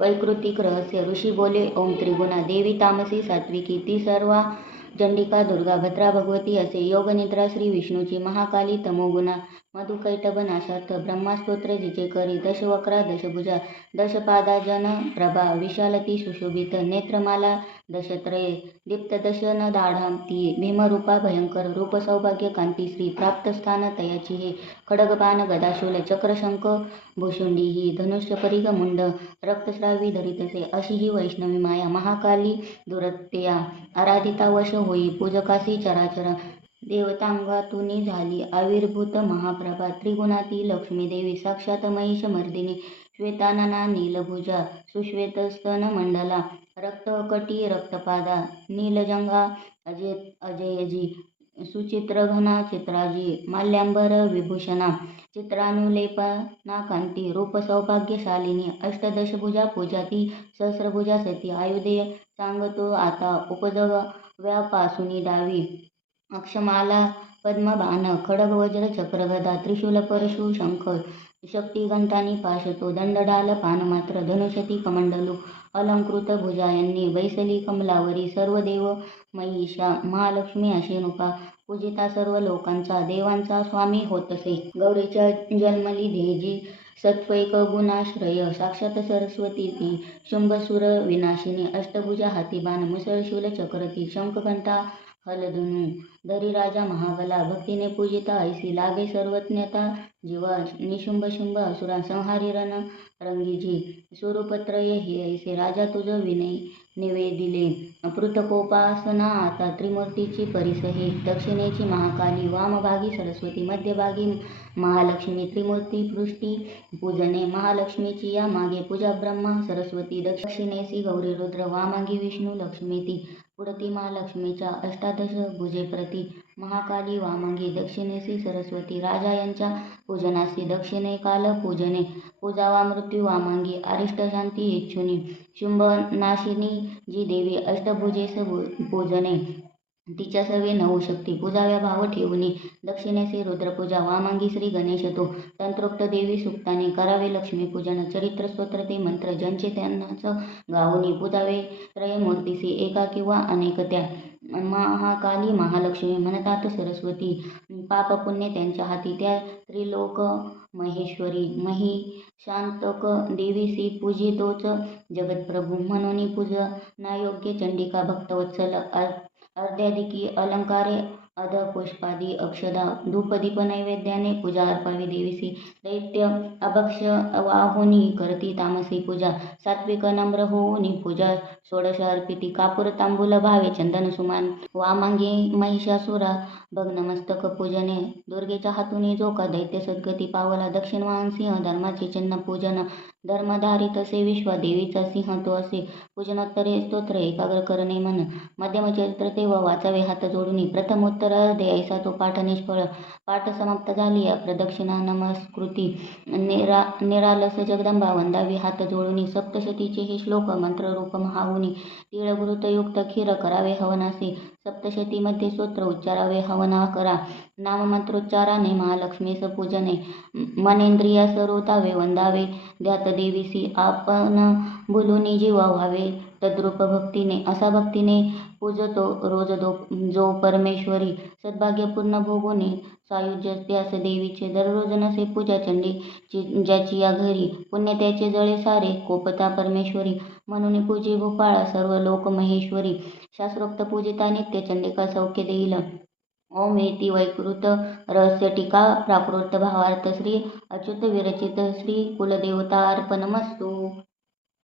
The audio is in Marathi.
वैकृतिक रहस्य। ऋषी बोले ओम त्रिगुणा देवी तामसी सात्विकी ती सर्वा। चंडिका दुर्गा भद्रा भगवती असे योगनिद्रा श्री विष्णूची महाकाली तमोगुणा। मधुकैटभ नाशार्थ ब्रह्मास्तोत्र जिचे करी दशवक्रा दशभुजा दशपादाजन प्रभा विशालती सुशोभित नेत्रमाला दशत्रये दीप्त दशन दाढा भीमरूपा भयंकर रूप सौभाग्य कांती श्री प्राप्त स्थान तयाची हे खडगपान गदाशूल चक्रशंक भूषुंडी ही धनुष्य परिग मुंड रक्तस्रावी धरितसे अशी ही वैष्णवी माया महाकाली दुरत्या आराधिता वश होई पूजकासी चराचर देवतांगातून झाली आविर्भूत महाप्रभा त्रिगुणाती लक्ष्मी देवी साक्षात महिष मर्दिनी श्वेतानना नीलभुजा सुश्वेतस्तन मंडला रक्तकटी रक्तपादा नीलजंगा अजय अजयजी सुचित्रघना चित्राजी माल्यांबर विभूषणा चित्रानुलेपना कांती रूप सौभाग्यशालिनी अष्टदशभुजा पूजा ती सहस्रभुजा सती आयुधे सांगतो आता उपजव्यापासुनी डावी. अक्षमाला पद्मबाण खडग वज्र चक्रगदा त्रिशूल परशु शंख शक्ती पाशतो दंडडाल पानमात्र धनुषती कमंडलू अलंकृत भुजायांनी बैसली कमलावरी सर्व देव महिषा महालक्ष्मी अशेनुका पूजिता सर्व लोकांचा देवांचा स्वामी होत असे गौरीच्या जन्मली देजी सत्वैक गुणाश्रय साक्षात सरस्वती ती शुंभसुर विनाशिनी अष्टभुजा हाती बाण मुसळशूल चक्रती शंखकंठा हलधनु धरी राजा महाबला भक्तीने पूजिता ऐसी लागे सर्वज्ञता। जीवा निशुंभ शुंभ असुरा संहारी रण रंगीजी स्वरूपत्रय हे ऐसे राजा तुझ विनय निवेदिले। पृथकोपासना आता त्रिमूर्तीची परिसहे। दक्षिणेची महाकाली वामभागी सरस्वती मध्यभागी महालक्ष्मी त्रिमूर्ती पृष्टी पूजने। महालक्ष्मीची या मागे पूजा ब्रह्मा सरस्वती दक्षिणेसी गौरी रुद्र वामागी विष्णू लक्ष्मी ती पुढती महालक्ष्मीच्या अष्टादश भुजेप्रती महाकाली वामांगी दक्षिणेसी सरस्वती राजा यांच्या पूजनासी दक्षिणे काल पूजने पूजावा मृत्यू वामांगी अरिष्टशांती इच्छुनी शुंभनाशिनी जी देवी अष्टभुजेस पूजने तिच्या सर्वे नऊ शक्ती पूजाव्या भाव ठेवणे. दक्षिणेसी रुद्रपूजा वामांगी श्री गणेश तो तंत्रोक्त देवी सुक्ताने करावे लक्ष्मीपूजन. चरित्र स्तोत्र ते मंत्र ज्यांचे त्यांनाच गावनी पूजावे. त्रयमूर्तीसी एका किंवा अनेक त्या. महाकाली महालक्ष्मी म्हणतात सरस्वती. पाप पुण्य त्यांच्या हाती. त्या त्रिलोक महेश्वरी मही शांतक देवीसी पूजितोच जगतप्रभू म्हणून पूजनायोग्य चंडिका भक्तवत्सल अर्ध्याधिकी अलंकारे अधपुष्पादी अक्षदा धूपदीप नैवेद्याने पूजा अर्पावी देवीसी दैत्य अभक्ष वाहुनी करती तामसी पूजा सात्विक नम्र होऊनी पूजा षोडश अर्पिती कापूर तांबूल भावे चंदन सुमान वामांगी महिषासुरा भग्नमस्तक पूजने दुर्गेच्या हातून जोका दैत्य सद्गती पावला दक्षिण वाहन सिंह धर्माचे चिन्ह पूजन धर्मधारी तसे विश्वा देवीचा सिंह तो असे. पूजनोत्तरे स्तोत्र एकाग्र करणे मन. मध्यम चरित्र ते व वाचावे हात जोडून. प्रथमोत्तर अर्धे ऐसा तो पाठ निष्फळ. पाठ समाप्त झाली. या प्रदक्षिणा नमस्कृती. निरा निरालस जगदंबा वंदावी हात जोडून. सप्तशतीचे हे श्लोक मंत्ररूप महाहुनी तिळघृतयुक्त खीर करावे हवनासे. सप्तशतीमध्ये स्तोत्र उच्चारावे हवना करा. नाममंत्रोच्चाराने महालक्ष्मीस पूजने मनेंद्रिया सरोतावे वंदावे. द्यात देवीसी आपण बोलूनी जीवा व्हावे तद्रूप भक्तीने असा भक्तीने पूजतो रोज दो जो परमेश्वरी सद्भाग्यपूर्ण भोगोने सायुज्य त्यास देवीचे दररोज नसे पूजा चंडी ज्याची या घरी पुण्य त्याचे जळे सारे कोपता परमेश्वरी म्हणून पूजे भोपाळा सर्व लोक महेश्वरी शास्त्रोक्त पूजिता नित्य चंडिका सौख्य देईल. ओम येती वैकृत रहस्य टीका प्राकृत भावार्थ श्री अच्युत विरचित श्री कुलदेवता अर्पणमस्तू